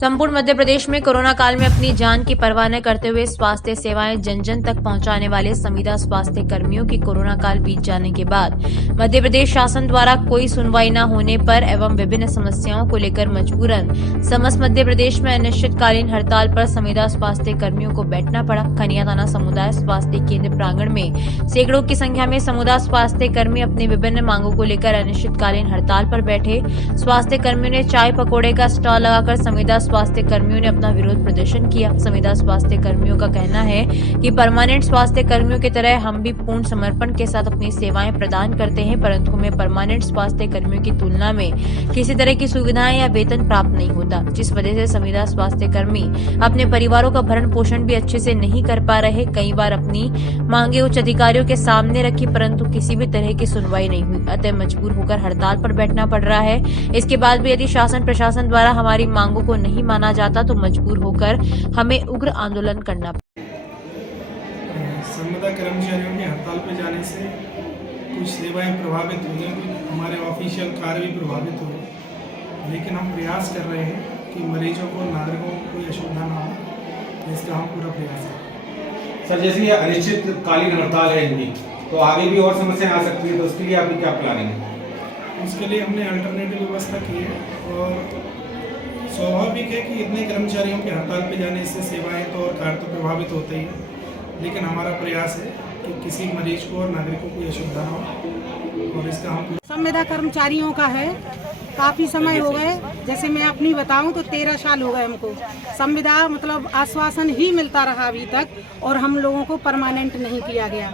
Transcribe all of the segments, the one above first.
संपूर्ण मध्य प्रदेश में कोरोना काल में अपनी जान की परवाह न करते हुए स्वास्थ्य सेवाएं जन जन तक पहुंचाने वाले संविदा स्वास्थ्य कर्मियों की कोरोना काल बीत जाने के बाद मध्य प्रदेश शासन द्वारा कोई सुनवाई न होने पर एवं विभिन्न समस्याओं को लेकर मजबूरन समस्त मध्य प्रदेश में अनिश्चितकालीन हड़ताल पर संविदा स्वास्थ्य कर्मियों को बैठना पड़ा। खनिया थाना समुदाय स्वास्थ्य केंद्र प्रांगण में सैकड़ों की संख्या में समुदाय स्वास्थ्य कर्मी अपनी विभिन्न मांगों को लेकर अनिश्चितकालीन हड़ताल पर बैठे। स्वास्थ्य कर्मियों ने चाय पकौड़े का स्टॉल लगाकर संविदा स्वास्थ्य कर्मियों ने अपना विरोध प्रदर्शन किया। संविदा स्वास्थ्य कर्मियों का कहना है कि परमानेंट स्वास्थ्य कर्मियों की तरह हम भी पूर्ण समर्पण के साथ अपनी सेवाएं प्रदान करते हैं, परंतु हमें परमानेंट स्वास्थ्य कर्मियों की तुलना में किसी तरह की सुविधाएं या वेतन प्राप्त नहीं होता, जिस वजह से संविदा स्वास्थ्य कर्मी अपने परिवारों का भरण पोषण भी अच्छे से नहीं कर पा रहे। कई बार अपनी मांगे उच्च अधिकारियों के सामने रखी, परंतु किसी भी तरह की सुनवाई नहीं हुई, अतः मजबूर होकर हड़ताल पर बैठना पड़ रहा है। इसके बाद भी यदि शासन प्रशासन द्वारा हमारी मांगों को नहीं माना जाता तो मजबूर होकर हमें उग्र आंदोलन करना पड़ेगा। संविदा कर्मचारियों के हड़ताल पर जाने से कुछ सेवाएं प्रभावित हुई हैं, कुछ हमारे ऑफिशियल कार्य भी प्रभावित हुए, लेकिन हम प्रयास कर रहे हैं कि मरीजों को, नागरिकों को कोई असुविधा ना हो, इसका हम पूरा प्रयास करें। सर, जैसे ये अनिश्चितकालीन हड़ताल है इनकी, तो आगे भी और समस्याएं आ सकती है, तो उसके लिए आपकी क्या प्लानिंग है? उसके लिए हमने अल्टरनेटिव व्यवस्था की है और स्वाभाविक है कि इतने कर्मचारियों के हड़ताल पर जाने से सेवाएं तो और कार्य तो प्रभावित होते ही, लेकिन हमारा प्रयास है कि किसी मरीज को और नागरिकों को असुविधा ना हो और इसका हम संविदा कर्मचारियों का है। काफ़ी समय हो गए, जैसे मैं अपनी बताऊं तो 13 साल हो गए हमको संविदा मतलब आश्वासन ही मिलता रहा अभी तक, और हम लोगों को परमानेंट नहीं किया गया।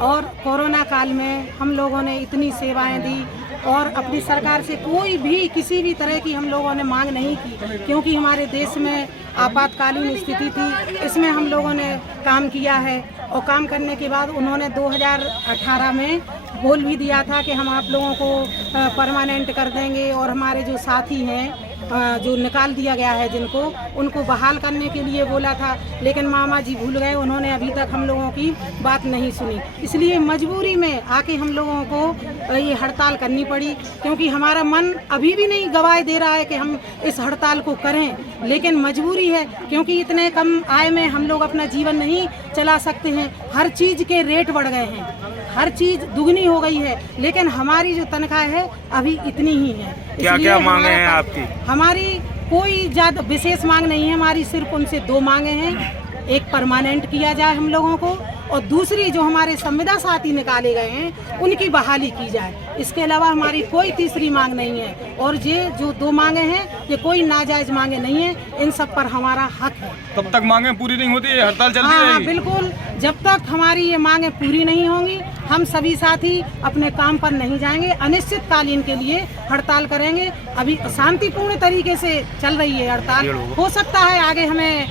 और कोरोना काल में हम लोगों ने इतनी सेवाएं दी और अपनी सरकार से कोई भी किसी भी तरह की हम लोगों ने मांग नहीं की, क्योंकि हमारे देश में आपातकालीन स्थिति थी। इसमें हम लोगों ने काम किया है और काम करने के बाद उन्होंने 2018 में बोल भी दिया था कि हम आप लोगों को परमानेंट कर देंगे, और हमारे जो साथी हैं जो निकाल दिया गया है जिनको, उनको बहाल करने के लिए बोला था, लेकिन मामा जी भूल गए, उन्होंने अभी तक हम लोगों की बात नहीं सुनी। इसलिए मजबूरी में आके हम लोगों को ये हड़ताल करनी पड़ी, क्योंकि हमारा मन अभी भी नहीं गवाही दे रहा है कि हम इस हड़ताल को करें, लेकिन मजबूरी है, क्योंकि इतने कम आय में हम लोग अपना जीवन नहीं चला सकते हैं। हर चीज़ के रेट बढ़ गए हैं, हर चीज़ दुगनी हो गई है, लेकिन हमारी जो तनख्वाह है अभी इतनी ही है। क्या क्या मांगे हैं आपकी? हमारी कोई ज़्यादा विशेष मांग नहीं है, हमारी सिर्फ उनसे 2 मांगे हैं। एक परमानेंट किया जाए हम लोगों को, और दूसरी जो हमारे संविदा साथी निकाले गए हैं उनकी बहाली की जाए। इसके अलावा हमारी कोई तीसरी मांग नहीं है, और ये जो 2 मांगे हैं ये कोई नाजायज मांगे नहीं है, इन सब पर हमारा हक है। तब तक मांगे पूरी नहीं होती है, हड़ताल चलती रहेगी? हाँ, बिल्कुल, जब तक हमारी ये मांगे पूरी नहीं होंगी हम सभी साथी अपने काम पर नहीं जाएंगे, अनिश्चितकालीन के लिए हड़ताल करेंगे। अभी शांतिपूर्ण तरीके से चल रही है हड़ताल, हो सकता है आगे हमें